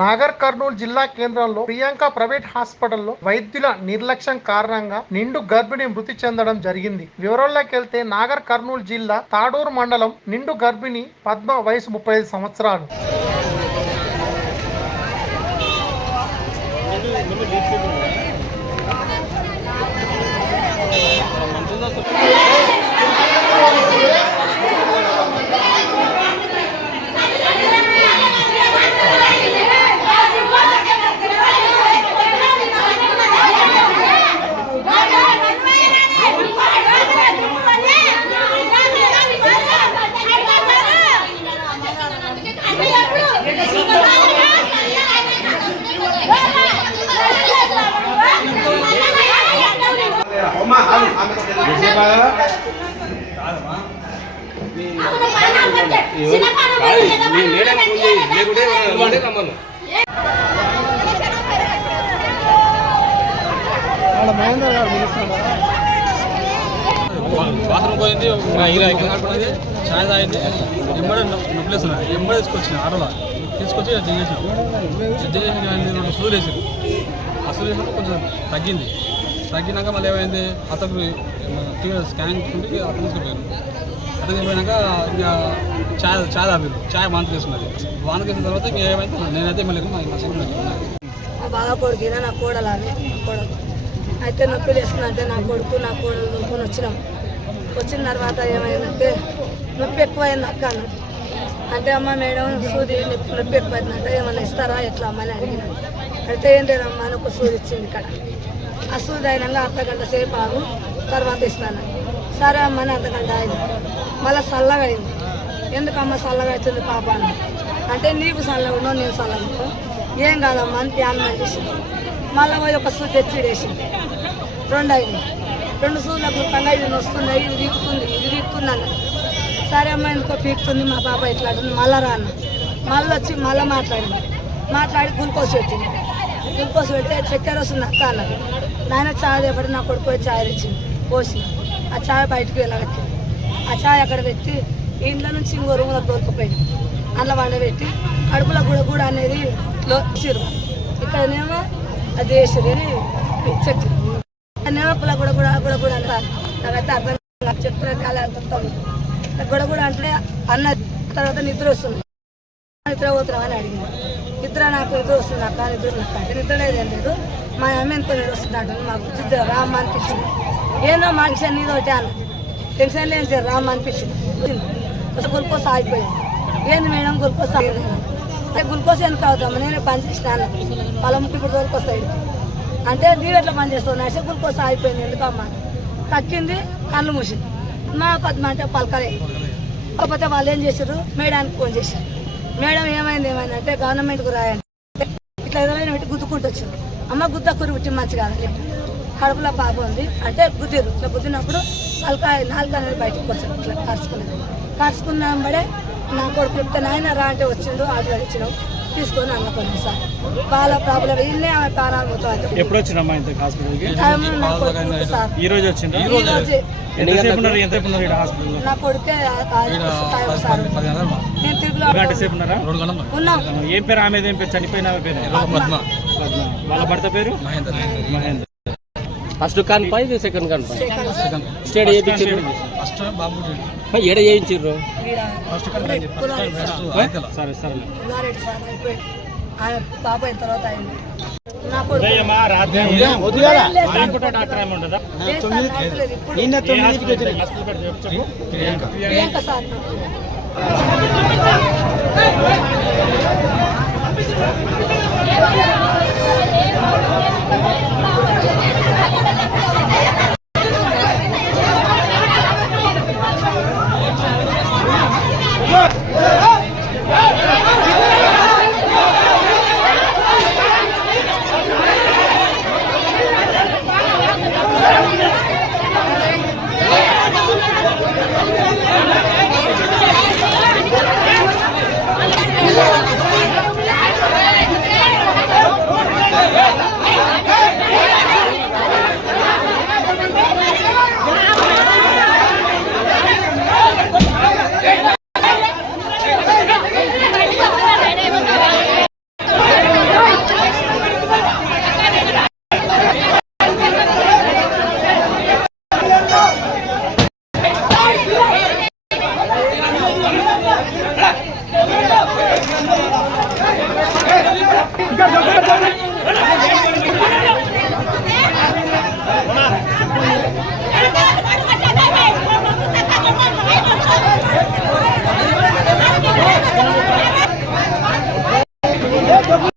నాగర్ కర్నూలు జిల్లా కేంద్రంలో ప్రియాంక ప్రైవేట్ హాస్పిటల్లో వైద్యుల నిర్లక్ష్యం కారణంగా నిండు గర్భిణి మృతి చెందడం జరిగింది. వివరాల్లోకి వెళ్తే నాగర్ కర్నూలు జిల్లా తాడూరు మండలం నిండు గర్భిణి పద్మ వయసు 35 సంవత్సరాలు. బాత్రూమ్ పోయింది, ఛాయ్ తాగింది, ఎంబడే నొప్పులేస్తున్నాయి. ఎంబడే తీసుకొచ్చిన ఆటోలో తీసుకొచ్చి జడ్జి చేసాం. జడ్జి చేసిన 2 సూదులు వేసారు. ఆ సూదులు వేసినప్పుడు కొంచెం తగ్గినాక మళ్ళీ ఏమైంది, అతను స్కానింగ్ ఉంటే అతను తీసుకుపోయాను. అతను తీసుకుపోయినాక ఇక ఛాయ్ తాపారు. ఛాయ్ వాంతి వేసుకున్నది. వాంతి వేసిన తర్వాత ఇంక ఏమైంది, నేనైతే మళ్ళీ బాగా కొడుకునా నా కోడలు కొడుకు అయితే నొప్పి వేసుకున్నంటే నా కొడుకు నా కోడలు నొప్పుని వచ్చిన తర్వాత ఏమైందంటే నొప్పి ఎక్కువైంది అక్క అంటే అమ్మ మేడం సూది నొప్పి ఎక్కువైందంటే ఏమన్నా ఇస్తారా ఎట్లా అమ్మని అడిగిన అయితే ఏం లేదమ్మా అని ఒక సూది ఇచ్చింది ఇక్కడ. ఆ సూది అయినాక అర్ధగంట సేపు ఆగు తర్వాత ఇస్తాను. సరే అమ్మని అర్ధగంట అయింది. మళ్ళీ చల్లగా అయింది. ఎందుకమ్మ చల్లగా అవుతుంది పాప అని అంటే నీకు చల్లగా ఉన్నావు నేను చల్లగా ఉన్నావు ఏం కాదమ్మా అని ప్యాన్ చేసింది. మళ్ళీ పోయి ఒక సూది తెచ్చిడేసింది. 2 అయింది. 2 సూదులకు కంగా ఇది వస్తున్నాయి, ఇది వీక్తుంది అన్న. సరే అమ్మ ఎందుకో పీకుతుంది మా పాప ఇట్లా అంటుంది. మళ్ళీ రా అన్న. మళ్ళీ వచ్చి మళ్ళీ మాట్లాడి గ్లూకోజ్ పెట్టింది. గ్లూకోజ్ పెడితే చక్కెర వస్తుంది అక్క అన్నది. నాయన ఛాయ్ ఎప్పటి నా కొడుకు ఛాయ్ తెచ్చింది పోసి ఆ ఛాయ్ బయటకు వెళ్ళబెట్టి ఆ ఛాయ్ అక్కడ పెట్టి ఇంట్లో నుంచి ఇంకో రూమ్లో దొరికిపోయింది. అందులో వండబెట్టి కడుపులో గుడ అనేది చిరు ఇక్కడనేమో అది వేసిరు చెక్ నేమప్పుల కూడా అంటారు. నాకైతే అర్థం చెప్తున్న కూడా అంటే అన్న తర్వాత నిద్ర వస్తుంది. నిద్ర పోతున్నాం అని అడిగింది. నిద్ర నాకు నిద్ర వస్తుంది అక్క నిద్ర అంటే నిద్ర లేదేం లేదు మా అమ్మ ఎంతో నిద్ర వస్తుంది అంటుంది. మాకు రామ్మ అనిపించింది. ఏందో మనిషి నీది ఒకటి అన్న టెన్షన్ లేని సార్ రామ్మ అనిపించింది. గ్లూకోజ్ ఆగిపోయింది. ఏంది మేడం గ్లూకోజ్ ఆగింది అంటే గ్లూకోజ్ ఎందుకు అవుతాము నేను పని చేసినాను వాళ్ళ ముక్కు ఇప్పుడు దొరికొస్తాయి అంటే నీవు ఎట్లా పని చేస్తావు నడిచే గ్లూకోజ్ ఆగిపోయింది ఎందుకమ్మా తక్కింది కళ్ళు మూసింది. మా పద్మ అంటే పలకలే. కాకపోతే వాళ్ళు ఏం చేశారు మేడానికి ఫోన్ చేశారు. మేడం ఏమైందంటే గవర్నమెంట్కు రాయండి ఇట్లా ఏదైనా పెట్టి గుద్దుకుంటూ వచ్చారు. అమ్మ గుద్ద కూర పుట్టి మంచి కాదు కడుపులో పాప ఉంది అంటే గుద్దిరు. ఇట్లా గుద్దినప్పుడు నాలుగు అనేది బయటకు వచ్చారు. ఇట్లా కరుచుకున్నాంబడే నా కొడుకు చెప్తే నాయన రా అంటే వచ్చిండు ఆటో వచ్చినావు తీసుకొని అనుకోండి సార్ వాళ్ళ ప్రాబ్లం ఇల్లే ఆమె ప్రాణాలు పోతాయి. ఎప్పుడు వచ్చిందమ్మా ఇంత హాస్పిటల్కి? సార్ ఈ రోజు వచ్చింది. నా కొడుకే సార్ నేను తిరుగులో ఉన్నాం. ఏం పేరు ఆమె ఏం పేరు చనిపోయిన పేరు? వాళ్ళ భర్త పేరు మహేంద్ర. ఫస్ట్ కన్పై సెకండ్ కన్పై స్టేట్ చేయించారు. ఏడ చేయించారు? సరే సరే పాప అయిన తర్వాత అయింది. ప్రియాంక సార్ జిల్లా